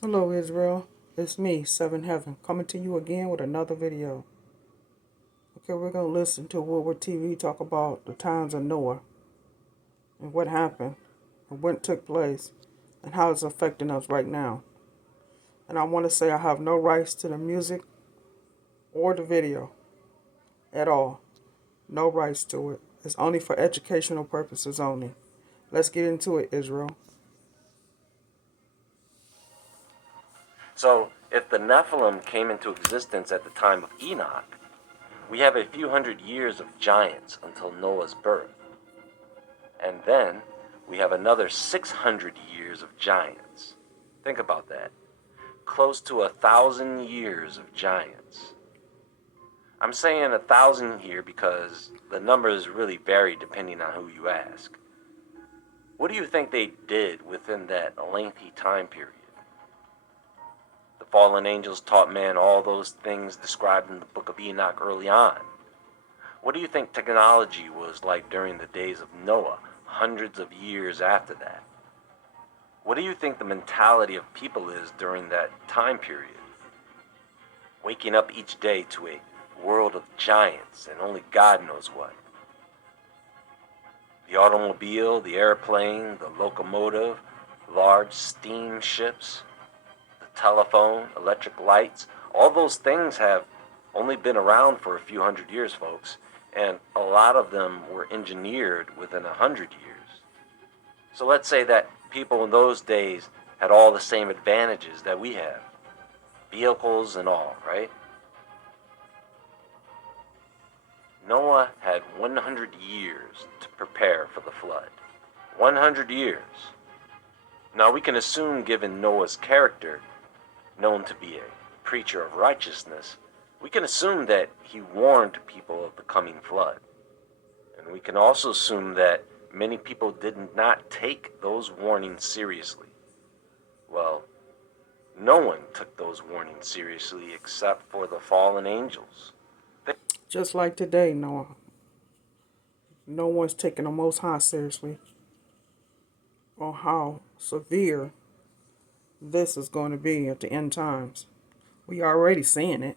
Hello Israel, it's me, Seven Heaven, coming to you again with another video. Okay, we're going to listen to World War TV talk about the times of Noah and what happened and what took place and how it's affecting us right now. And I want to say I have no rights to the music or the video at all. No rights to it. It's only for educational purposes only. Let's get into it, Israel. So, if the Nephilim came into existence at the time of Enoch, we have a few hundred years of giants until Noah's birth. And then we have another 600 years of giants. Think about that. Close to 1,000 years of giants. I'm saying 1,000 here because the numbers really vary depending on who you ask. What do you think they did within that lengthy time period? The fallen angels taught man all those things described in the book of Enoch early on. What do you think technology was like during the days of Noah, hundreds of years after that? What do you think the mentality of people is during that time period? Waking up each day to a world of giants and only God knows what. The automobile, the airplane, the locomotive, large steam ships, telephone, electric lights, all those things have only been around for a few hundred years, folks, and a lot of them were engineered within 100 years. So let's say that people in those days had all the same advantages that we have, vehicles and all, right? Noah had 100 years to prepare for the flood. 100 years. Now we can assume, given Noah's character, known to be a preacher of righteousness, we can assume that he warned people of the coming flood. And we can also assume that many people did not take those warnings seriously. Well, no one took those warnings seriously except for the fallen angels. Just like today, Noah. No one's taking the Most High seriously on how severe this is going to be at the end times. We are already seeing it.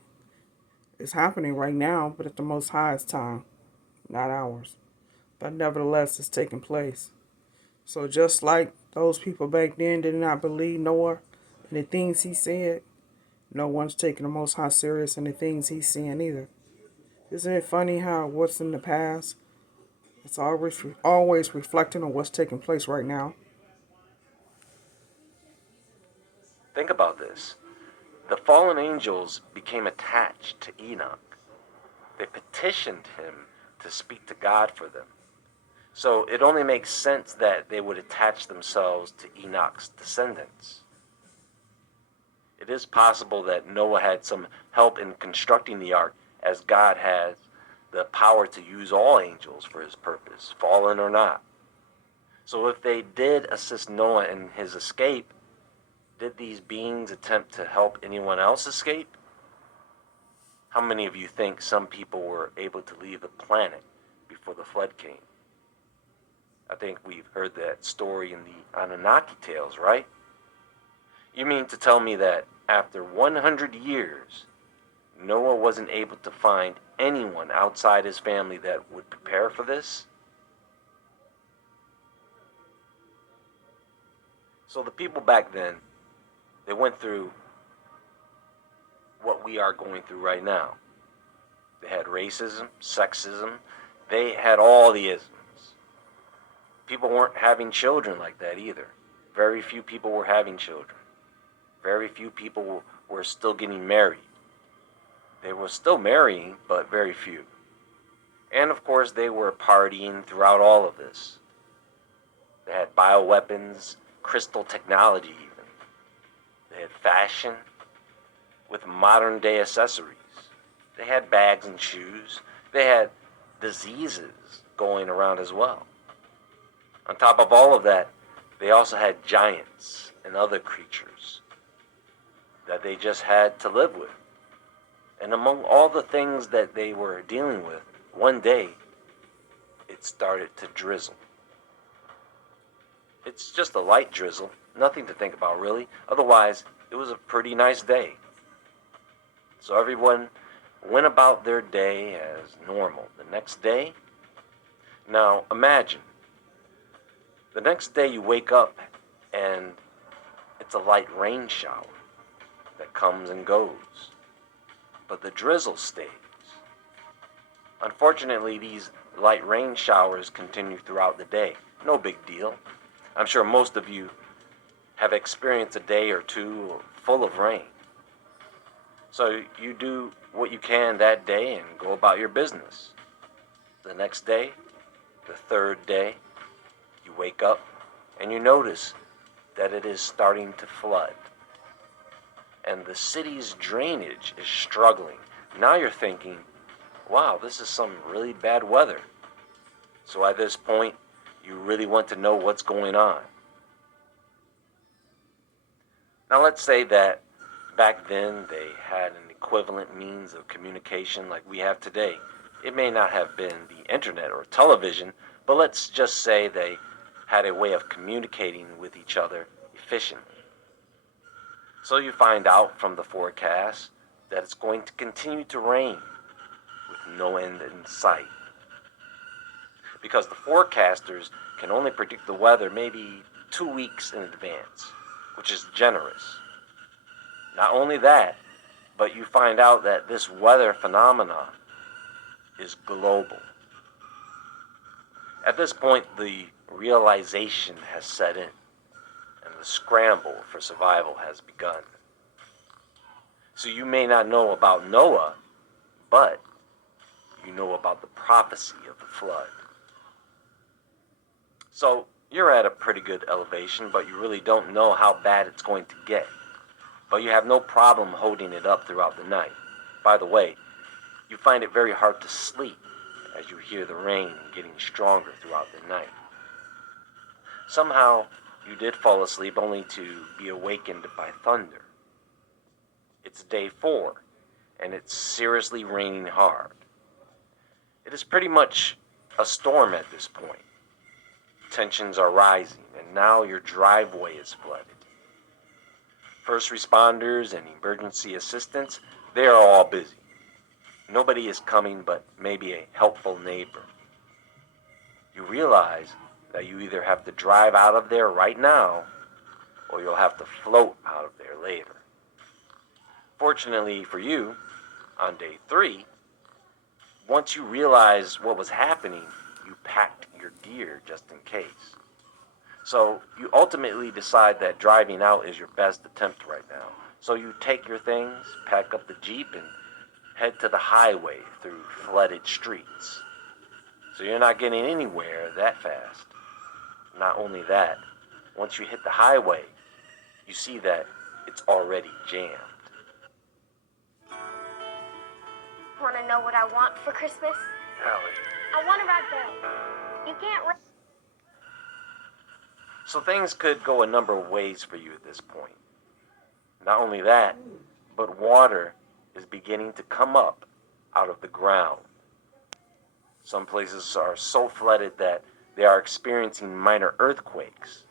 It's happening right now, but at the Most High's time, not ours. But nevertheless, it's taking place. So just like those people back then did not believe Noah and the things he said, no one's taking the Most High serious in the things he's saying either. Isn't it funny how what's in the past, it's always reflecting on what's taking place right now? Think about this. The fallen angels became attached to Enoch. They petitioned him to speak to God for them. So it only makes sense that they would attach themselves to Enoch's descendants. It is possible that Noah had some help in constructing the ark, as God has the power to use all angels for his purpose, fallen or not. So if they did assist Noah in his escape, did these beings attempt to help anyone else escape? How many of you think some people were able to leave the planet before the flood came? I think we've heard that story in the Anunnaki tales, right? You mean to tell me that after 100 years, Noah wasn't able to find anyone outside his family that would prepare for this? So the people back then, they went through what we are going through right now. They had racism, sexism, they had all the isms. People weren't having children like that either. Very few people were having children. Very few people were still getting married. They were still marrying, but very few. And of course, they were partying throughout all of this. They had bioweapons, crystal technology even. They had fashion with modern day accessories. They had bags and shoes. They had diseases going around as well. On top of all of that, they also had giants and other creatures that they just had to live with. And among all the things that they were dealing with, one day, it started to drizzle. It's just a light drizzle, nothing to think about really. Otherwise, it was a pretty nice day. So everyone went about their day as normal. The next day, now imagine, the next day you wake up and it's a light rain shower that comes and goes, but the drizzle stays. Unfortunately, these light rain showers continue throughout the day. No big deal. I'm sure most of you have experienced a day or two full of rain. So you do what you can that day and go about your business. The next day, the third day, you wake up and you notice that it is starting to flood. And the city's drainage is struggling. Now you're thinking, wow, this is some really bad weather. So at this point, you really want to know what's going on. Now let's say that back then they had an equivalent means of communication like we have today. It may not have been the internet or television, but let's just say they had a way of communicating with each other efficiently. So you find out from the forecast that it's going to continue to rain with no end in sight. Because the forecasters can only predict the weather maybe 2 weeks in advance, which is generous. Not only that, but you find out that this weather phenomenon is global. At this point, the realization has set in, and the scramble for survival has begun. So you may not know about Noah, but you know about the prophecy of the flood. So you're at a pretty good elevation, but you really don't know how bad it's going to get. But you have no problem holding it up throughout the night. By the way, you find it very hard to sleep as you hear the rain getting stronger throughout the night. Somehow, you did fall asleep only to be awakened by thunder. It's day 4, and it's seriously raining hard. It is pretty much a storm at this point. Tensions are rising, and now your driveway is flooded. First responders and emergency assistants, they are all busy. Nobody is coming but maybe a helpful neighbor. You realize that you either have to drive out of there right now, or you'll have to float out of there later. Fortunately for you, on day 3, once you realized what was happening, you packed your gear just in case. So you ultimately decide that driving out is your best attempt right now. So you take your things, pack up the Jeep, and head to the highway through flooded streets. So you're not getting anywhere that fast. Not only that, once you hit the highway, you see that it's already jammed. Want to know what I want for Christmas? Allie. I want a red bell. You can't. So things could go a number of ways for you at this point. Not only that, but water is beginning to come up out of the ground. Some places are so flooded that they are experiencing minor earthquakes.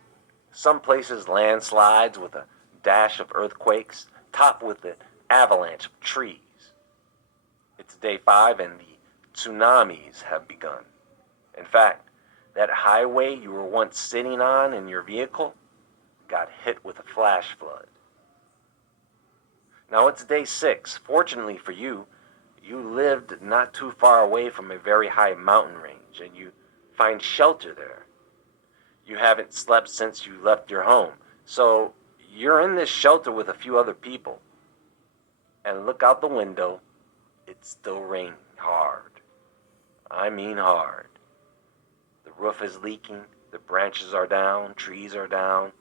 Some places landslides with a dash of earthquakes, topped with an avalanche of trees. It's day 5 and the tsunamis have begun. In fact, that highway you were once sitting on in your vehicle got hit with a flash flood. Now it's day 6. Fortunately for you, you lived not too far away from a very high mountain range, and you find shelter there. You haven't slept since you left your home, so you're in this shelter with a few other people. And look out the window, it's still raining hard. I mean hard. The roof is leaking, the branches are down, trees are down.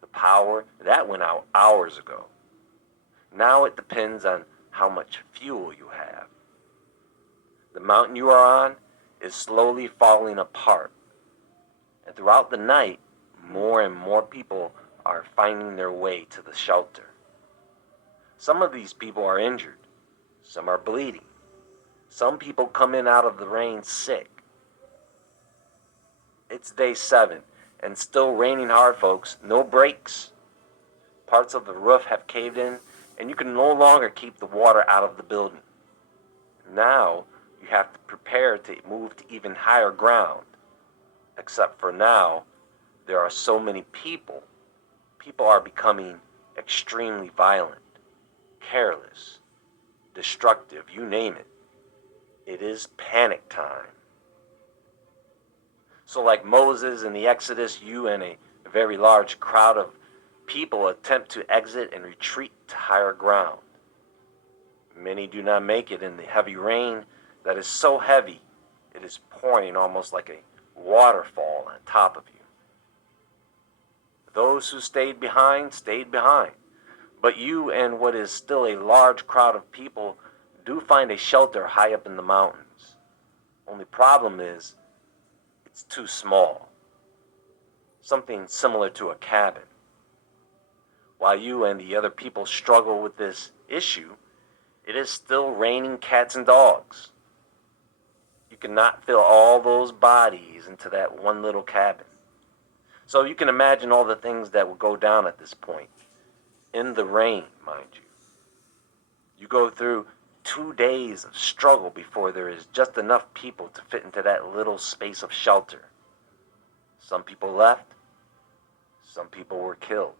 The power, that went out hours ago. Now it depends on how much fuel you have. The mountain you are on is slowly falling apart. And throughout the night, more and more people are finding their way to the shelter. Some of these people are injured. Some are bleeding. Some people come in out of the rain sick. It's day 7 and still raining hard, folks. No breaks. Parts of the roof have caved in, and you can no longer keep the water out of the building. Now, you have to prepare to move to even higher ground. Except for now, there are so many people. People are becoming extremely violent, careless, destructive, you name it. It is panic time. So like Moses in the Exodus, you and a very large crowd of people attempt to exit and retreat to higher ground. Many do not make it in the heavy rain that is so heavy it is pouring almost like a waterfall on top of you. Those who stayed behind, stayed behind. But you and what is still a large crowd of people do find a shelter high up in the mountains. Only problem is, it's too small. Something similar to a cabin. While you and the other people struggle with this issue, it is still raining cats and dogs. You cannot fit all those bodies into that one little cabin. So you can imagine all the things that will go down at this point. In the rain, mind you. You go through 2 days of struggle before there is just enough people to fit into that little space of shelter. Some people left. Some people were killed.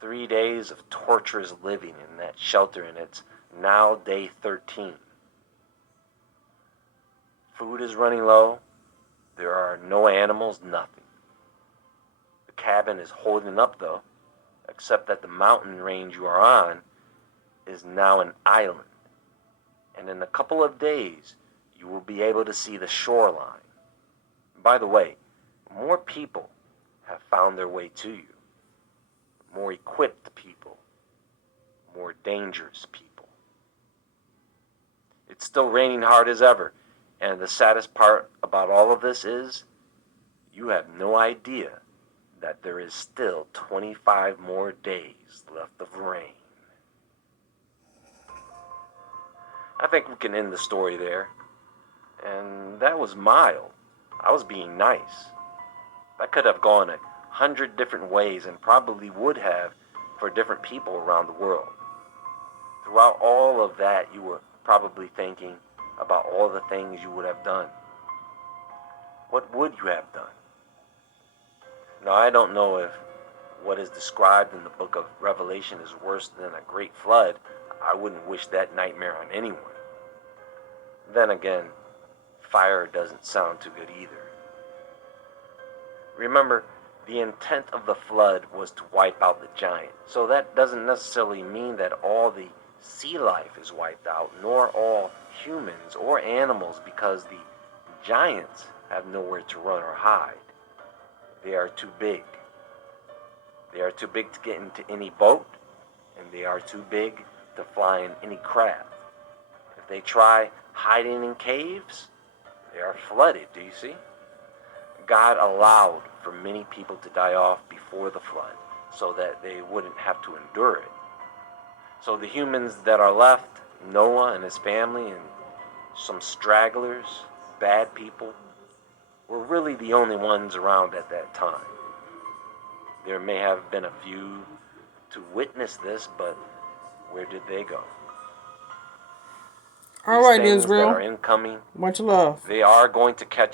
3 days of torturous living in that shelter, and it's now day 13. Food is running low. There are no animals, nothing. The cabin is holding up though, except that the mountain range you are on is now an island. And in a couple of days, you will be able to see the shoreline. By the way, more people have found their way to you. More equipped people. More dangerous people. It's still raining hard as ever. And the saddest part about all of this is, you have no idea that there is still 25 more days left of rain. I think we can end the story there. And that was mild. I was being nice. That could have gone 100 different ways and probably would have for different people around the world. Throughout all of that, you were probably thinking about all the things you would have done. What would you have done? Now, I don't know if what is described in the book of Revelation is worse than a great flood. I wouldn't wish that nightmare on anyone. Then again, fire doesn't sound too good either. Remember, the intent of the flood was to wipe out the giant. So that doesn't necessarily mean that all the sea life is wiped out, nor all humans or animals, because the giants have nowhere to run or hide. They are too big. They are too big to get into any boat, and they are too big to fly in any craft. If they try hiding in caves, they are flooded, do you see? God allowed for many people to die off before the flood so that they wouldn't have to endure it. So the humans that are left, Noah and his family and some stragglers, bad people, were really the only ones around at that time. There may have been a few to witness this, but where did they go? All right, These things Israel. that are incoming, Much love. they are going to catch